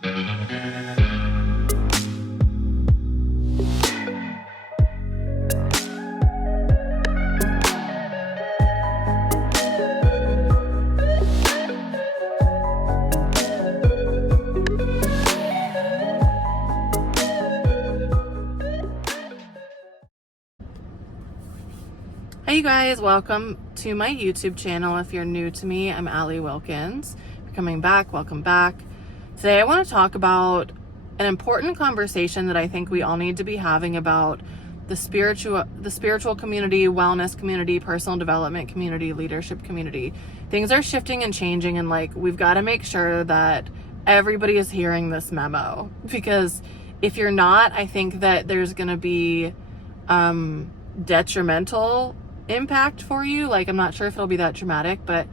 Hey you guys, welcome to my YouTube channel. If you're new to me, I'm Allie Wilkins. If you're coming back, welcome back. Today I want to talk about an important conversation that I think we all need to be having about the spiritual community, wellness community, personal development community, leadership community. Things are shifting and changing, and we've got to make sure that everybody is hearing this memo, because if you're not, I think that there's going to be detrimental impact for you. I'm not sure if it'll be that dramatic, but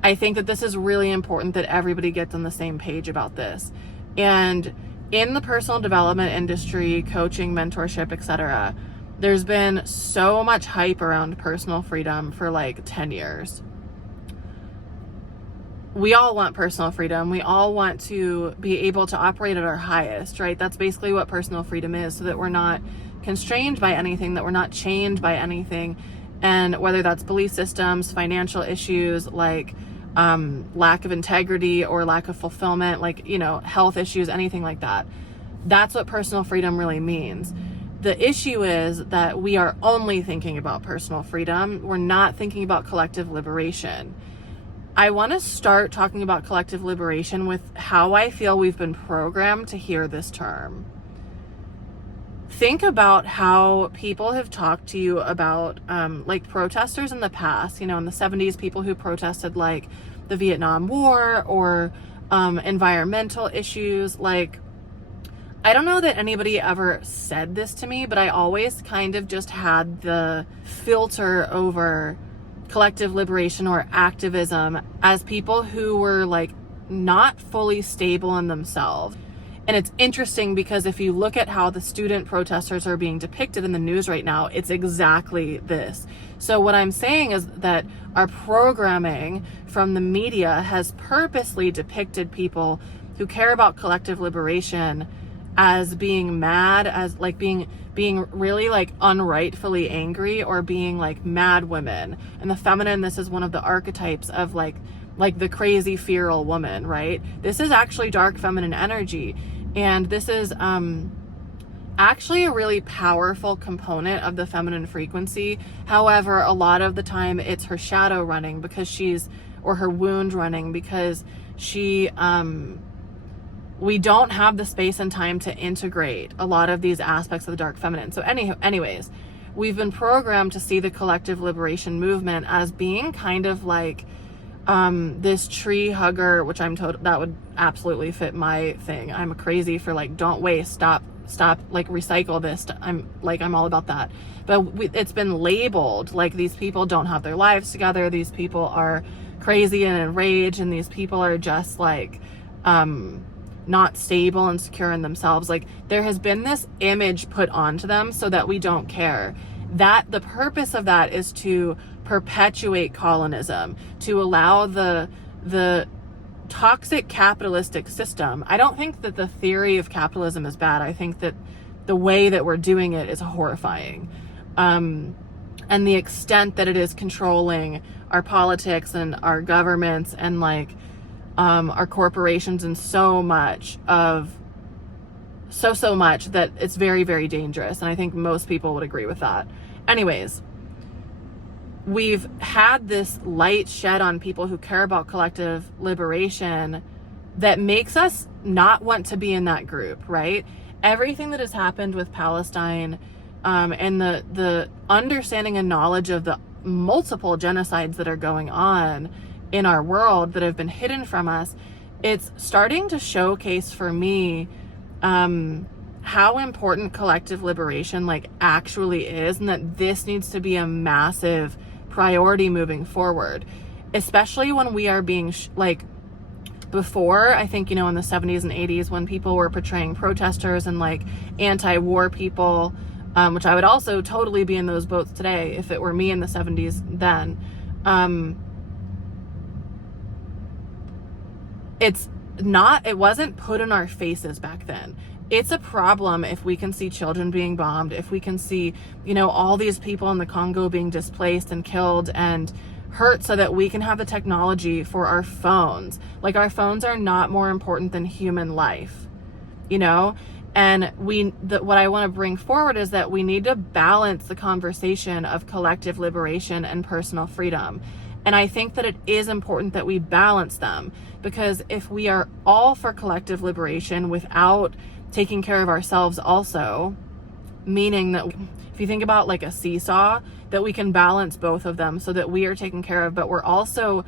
I think that this is really important that everybody gets on the same page about this. And in the personal development industry, coaching, mentorship, etc., there's been so much hype around personal freedom for 10 years. We all want personal freedom. We all want to be able to operate at our highest, right? That's basically what personal freedom is, so that we're not constrained by anything, that we're not chained by anything. And whether that's belief systems, financial issues, lack of integrity or lack of fulfillment, health issues, anything like that. That's what personal freedom really means. The issue is that we are only thinking about personal freedom. We're not thinking about collective liberation. I want to start talking about collective liberation with how I feel we've been programmed to hear this term. Think about how people have talked to you about protesters in the past, in the 70s, people who protested the Vietnam War or environmental issues. I don't know that anybody ever said this to me, but I always kind of just had the filter over collective liberation or activism as people who were not fully stable in themselves. And it's interesting because if you look at how the student protesters are being depicted in the news right now, it's exactly this. So what I'm saying is that our programming from the media has purposely depicted people who care about collective liberation as being mad, as being really unrightfully angry, or being mad women. And the feminine, this is one of the archetypes of the crazy feral woman, right? This is actually dark feminine energy. And this is actually a really powerful component of the feminine frequency. However, a lot of the time it's her shadow running or her wound running, because we don't have the space and time to integrate a lot of these aspects of the dark feminine. So anyways, we've been programmed to see the collective liberation movement as being kind of this tree hugger, which that would absolutely fit my thing. I'm crazy for don't waste, stop, recycle this. I'm all about that. But it's been labeled these people don't have their lives together. These people are crazy and enraged, and these people are just not stable and secure in themselves. There has been this image put onto them so that we don't care. That the purpose of that is to perpetuate colonism, to allow the toxic capitalistic system. I don't think that the theory of capitalism is bad. I think that the way that we're doing it is horrifying. And the extent that it is controlling our politics and our governments and our corporations, and so much that it's very, very dangerous. And I think most people would agree with that. Anyways, we've had this light shed on people who care about collective liberation that makes us not want to be in that group, right? Everything that has happened with Palestine, and the understanding and knowledge of the multiple genocides that are going on in our world that have been hidden from us, it's starting to showcase for me how important collective liberation actually is, and that this needs to be a massive priority moving forward, especially when we are being before, I think, in the 70s and 80s, when people were portraying protesters and anti-war people, which I would also totally be in those boats today if it were me in the 70s then. it wasn't put in our faces back then. It's a problem if we can see children being bombed, if we can see, all these people in the Congo being displaced and killed and hurt, so that we can have the technology for our phones. Like, our phones are not more important than human life, And what I want to bring forward is that we need to balance the conversation of collective liberation and personal freedom. And I think that it is important that we balance them, because if we are all for collective liberation without taking care of ourselves also, meaning that if you think about like a seesaw, that we can balance both of them so that we are taken care of, but we're also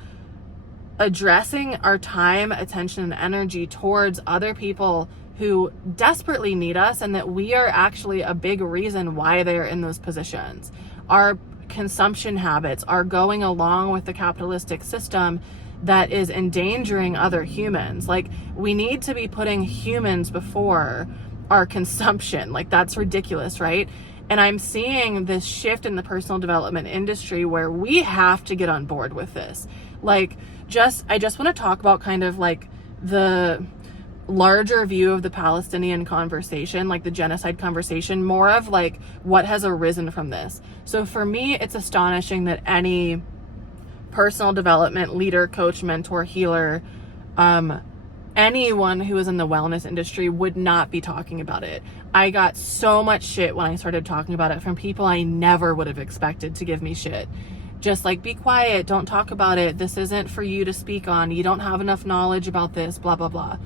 addressing our time, attention, and energy towards other people who desperately need us, and that we are actually a big reason why they're in those positions. Our consumption habits are going along with the capitalistic system that is endangering other humans. Like, we need to be putting humans before our consumption. Like, that's ridiculous, right? And I'm seeing this shift in the personal development industry where we have to get on board with this. Like, I just want to talk about kind of like the larger view of the Palestinian conversation, like the genocide conversation, more of like what has arisen from this. So for me, it's astonishing that any personal development leader, coach, mentor, healer, anyone who is in the wellness industry would not be talking about it. I got so much shit when I started talking about it from people I never would have expected to give me shit. Just like, be quiet, don't talk about it, this isn't for you to speak on, you don't have enough knowledge about this, blah, blah, blah.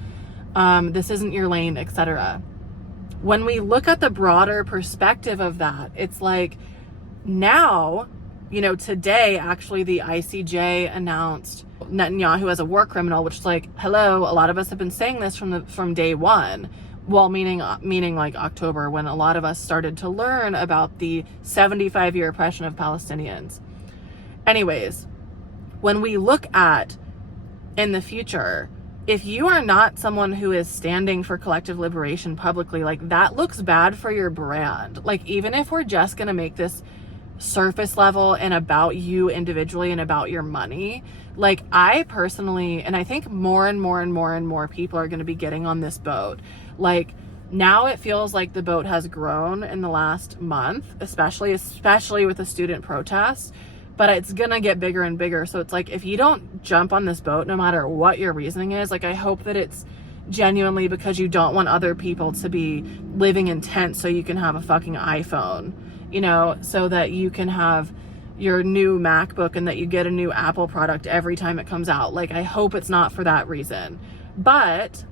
This isn't your lane, etc. When we look at the broader perspective of that, it's like, now, today, actually, the ICJ announced Netanyahu as a war criminal, which is like, hello, a lot of us have been saying this from day one. Well, meaning like October, when a lot of us started to learn about the 75-year oppression of Palestinians. Anyways, when we look at in the future, if you are not someone who is standing for collective liberation publicly, like, that looks bad for your brand. Like, even if we're just going to make this surface level and about you individually and about your money, like, I personally, and I think more and more and more and more people are going to be getting on this boat. Like, now it feels like the boat has grown in the last month, especially with the student protests, but it's gonna get bigger and bigger. So it's like, if you don't jump on this boat, no matter what your reasoning is, like, I hope that it's genuinely because you don't want other people to be living in tents so you can have a fucking iPhone, so that you can have your new MacBook and that you get a new Apple product every time it comes out. Like, I hope it's not for that reason. But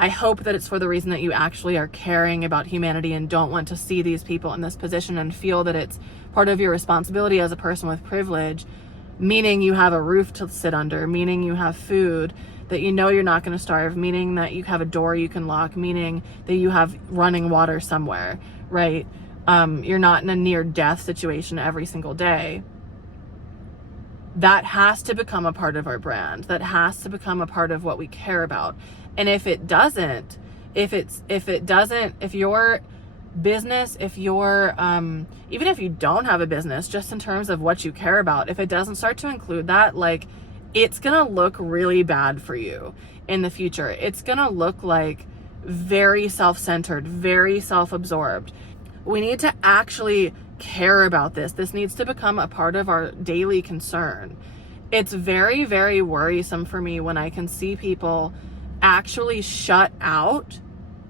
I hope that it's for the reason that you actually are caring about humanity and don't want to see these people in this position and feel that it's part of your responsibility as a person with privilege, meaning you have a roof to sit under, meaning you have food, that you're not going to starve, meaning that you have a door you can lock, meaning that you have running water somewhere, right? You're not in a near death situation every single day. That has to become a part of our brand. That has to become a part of what we care about. And if it doesn't, if your business, even if you don't have a business, just in terms of what you care about, if it doesn't start to include that, like, it's gonna look really bad for you in the future. It's gonna look like very self-centered, very self-absorbed. We need to actually care about this. This needs to become a part of our daily concern. It's very, very worrisome for me when I can see people actually shut out,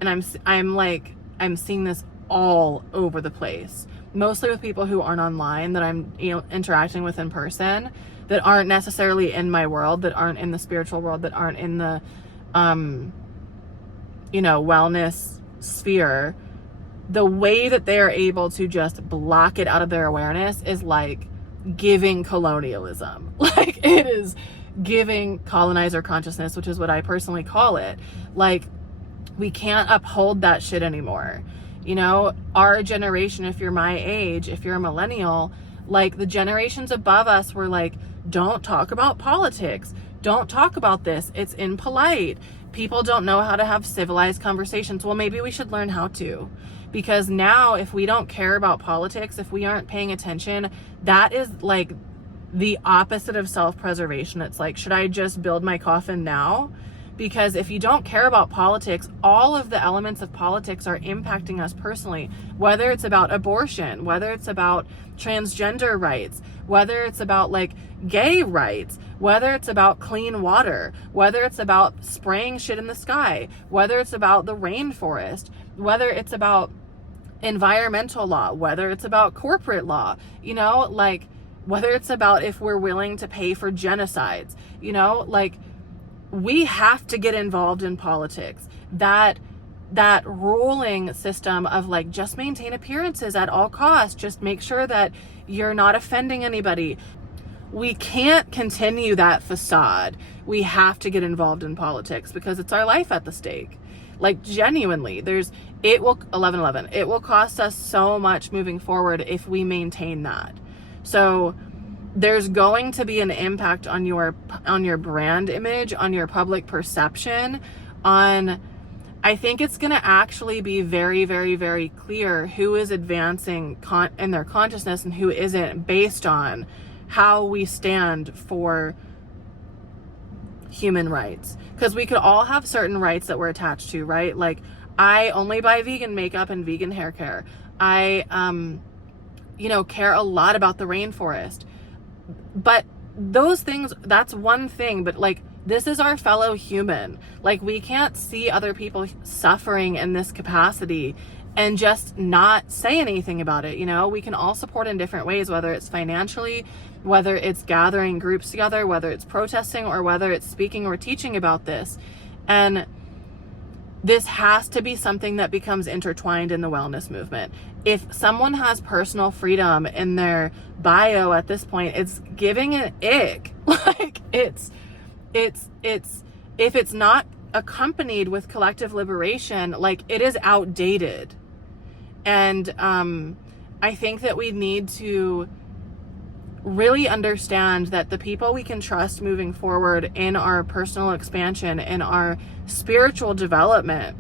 and I'm seeing this all over the place, mostly with people who aren't online, that I'm interacting with in person, that aren't necessarily in my world, that aren't in the spiritual world, that aren't in the wellness sphere. The way that they are able to just block it out of their awareness is like giving colonialism. Like, it is giving colonizer consciousness, which is what I personally call it. Like, we can't uphold that shit anymore. Our generation, if you're my age, if you're a millennial, like, the generations above us were like, don't talk about politics. Don't talk about this. It's impolite. People don't know how to have civilized conversations. Well, maybe we should learn how to. Because now, if we don't care about politics, if we aren't paying attention, that is like the opposite of self-preservation. It's like, should I just build my coffin now? Because if you don't care about politics, all of the elements of politics are impacting us personally, whether it's about abortion, whether it's about transgender rights, whether it's about like gay rights, whether it's about clean water, whether it's about spraying shit in the sky, whether it's about the rainforest, whether it's about environmental law, whether it's about corporate law, you know, like whether it's about if we're willing to pay for genocides, you know, like we have to get involved in politics. That ruling system of like, just maintain appearances at all costs, just make sure that you're not offending anybody. We can't continue that facade. We have to get involved in politics because it's our life at the stake. Like genuinely, it will cost us so much moving forward if we maintain that. So there's going to be an impact on your brand image, on your public perception, I think it's going to actually be very, very, very clear who is advancing in their consciousness and who isn't, based on how we stand for human rights. Because we could all have certain rights that we're attached to, right? Like, I only buy vegan makeup and vegan hair care. I, care a lot about the rainforest. But those things, that's one thing, but like, this is our fellow human. Like, we can't see other people suffering in this capacity and just not say anything about it. You know, we can all support in different ways, whether it's financially, whether it's gathering groups together, whether it's protesting, or whether it's speaking or teaching about this. And this has to be something that becomes intertwined in the wellness movement. If someone has personal freedom in their bio at this point, it's giving an ick. Like, it's if it's not accompanied with collective liberation, like, it is outdated. And I think that we need to really understand that the people we can trust moving forward in our personal expansion, in our spiritual development,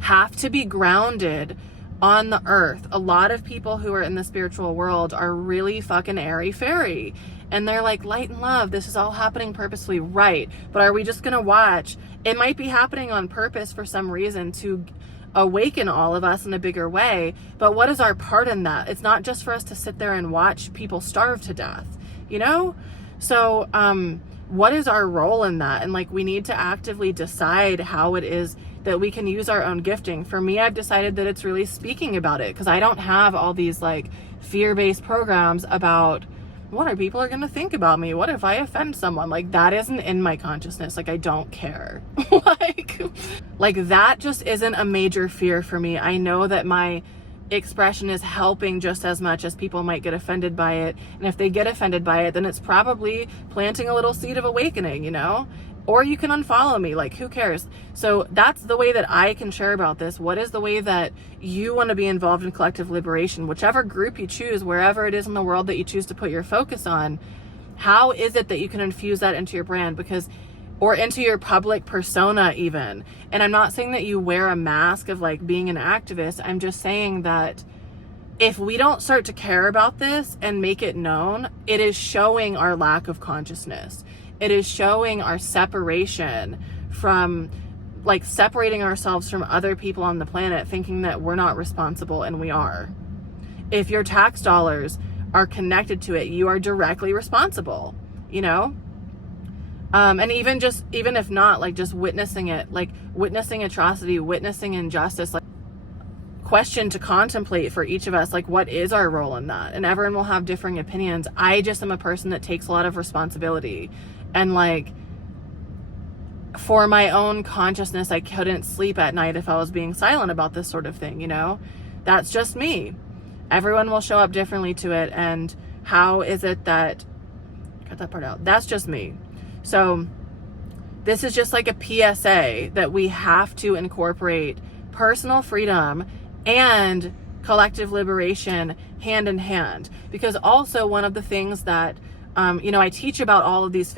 have to be grounded on the earth. A lot of people who are in the spiritual world are really fucking airy-fairy. And they're like, light and love, this is all happening purposely, right? But are we just going to watch? It might be happening on purpose for some reason to awaken all of us in a bigger way. But what is our part in that? It's not just for us to sit there and watch people starve to death, you know? So what is our role in that? And like, we need to actively decide how it is that we can use our own gifting. For me, I've decided that it's really speaking about it, because I don't have all these like fear-based programs about what are people are going to think about me? What if I offend someone? Like, that isn't in my consciousness. Like, I don't care. like that just isn't a major fear for me. I know that my expression is helping just as much as people might get offended by it. And if they get offended by it, then it's probably planting a little seed of awakening, you know? Or you can unfollow me, like, who cares? So that's the way that I can share about this. What is the way that you want to be involved in collective liberation? Whichever group you choose, wherever it is in the world that you choose to put your focus on, how is it that you can infuse that into your brand? Or into your public persona even. And I'm not saying that you wear a mask of like being an activist. I'm just saying that if we don't start to care about this and make it known, it is showing our lack of consciousness. It is showing our separation from, like, separating ourselves from other people on the planet, thinking that we're not responsible, and we are. If your tax dollars are connected to it, you are directly responsible, you know? And even if not, like, just witnessing it, like witnessing atrocity, witnessing injustice, like, question to contemplate for each of us, like, what is our role in that? And everyone will have differing opinions. I just am a person that takes a lot of responsibility. And like, for my own consciousness, I couldn't sleep at night if I was being silent about this sort of thing, you know? That's just me. Everyone will show up differently to it. And how is it that, cut that part out. That's just me. So this is just like a PSA that we have to incorporate personal freedom and collective liberation hand in hand. Because also one of the things that I teach about all of these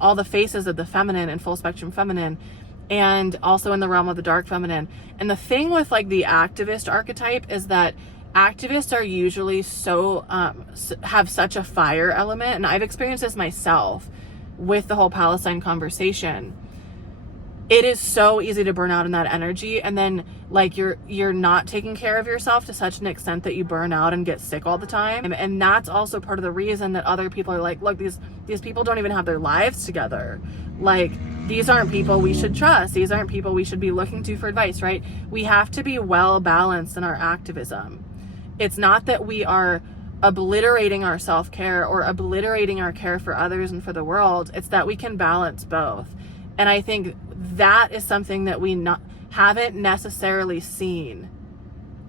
all the faces of the feminine and full spectrum feminine, and also in the realm of the dark feminine. And the thing with like the activist archetype is that activists are usually so, have such a fire element. And I've experienced this myself with the whole Palestine conversation. It is so easy to burn out in that energy, and then like you're not taking care of yourself to such an extent that you burn out and get sick all the time. And that's also part of the reason that other people are like, look, these people don't even have their lives together. Like, these aren't people we should trust. These aren't people we should be looking to for advice, right? We have to be well balanced in our activism. It's not that we are obliterating our self-care or obliterating our care for others and for the world. It's that we can balance both. And I think that is something that we haven't necessarily seen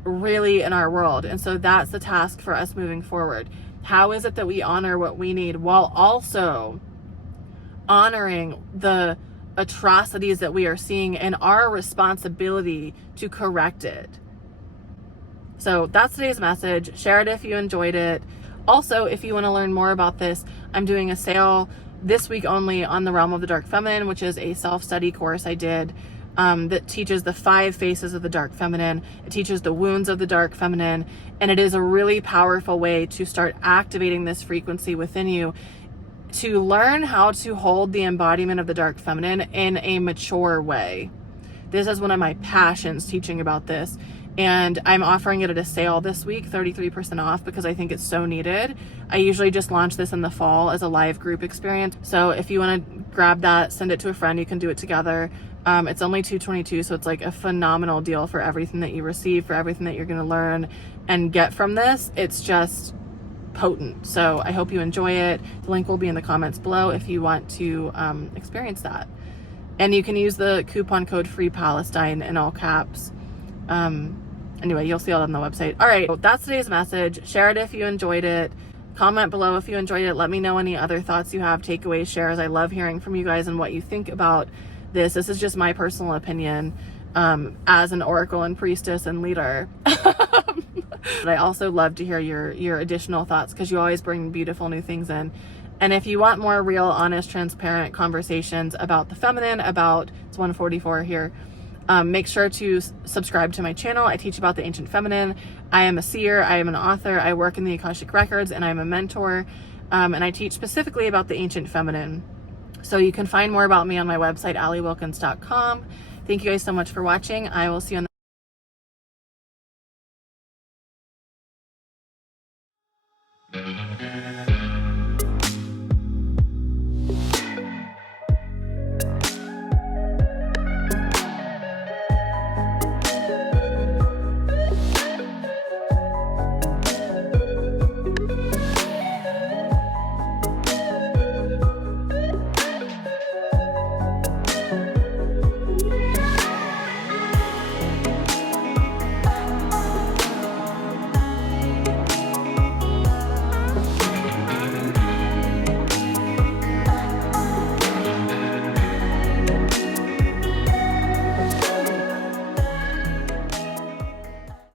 really in our world. And so that's the task for us moving forward. How is it that we honor what we need while also honoring the atrocities that we are seeing and our responsibility to correct it? So that's today's message. Share it if you enjoyed it. Also, if you want to learn more about this, I'm doing a sale this week only on the Realm of the Dark Feminine, which is a self-study course I did that teaches the 5 faces of the Dark Feminine. It teaches the wounds of the Dark Feminine, and it is a really powerful way to start activating this frequency within you to learn how to hold the embodiment of the Dark Feminine in a mature way. This is one of my passions, teaching about this. And I'm offering it at a sale this week, 33% off, because I think it's so needed. I usually just launch this in the fall as a live group experience. So if you want to grab that, send it to a friend, you can do it together. It's only $222, so it's like a phenomenal deal for everything that you receive, for everything that you're going to learn and get from this. It's just potent. So I hope you enjoy it. The link will be in the comments below if you want to experience that. And you can use the coupon code FREEPALESTINE in all caps. Anyway, you'll see all that on the website. All right, that's today's message. Share it if you enjoyed it. Comment below if you enjoyed it. Let me know any other thoughts you have, takeaways, shares. I love hearing from you guys and what you think about this. This is just my personal opinion as an oracle and priestess and leader. But I also love to hear your additional thoughts, because you always bring beautiful new things in. And if you want more real, honest, transparent conversations about the feminine, it's 144 here, make sure to subscribe to my channel. I teach about the ancient feminine. I am a seer. I am an author. I work in the Akashic Records, and I'm a mentor. And I teach specifically about the ancient feminine. So you can find more about me on my website, alliewilkins.com. Thank you guys so much for watching. I will see you on the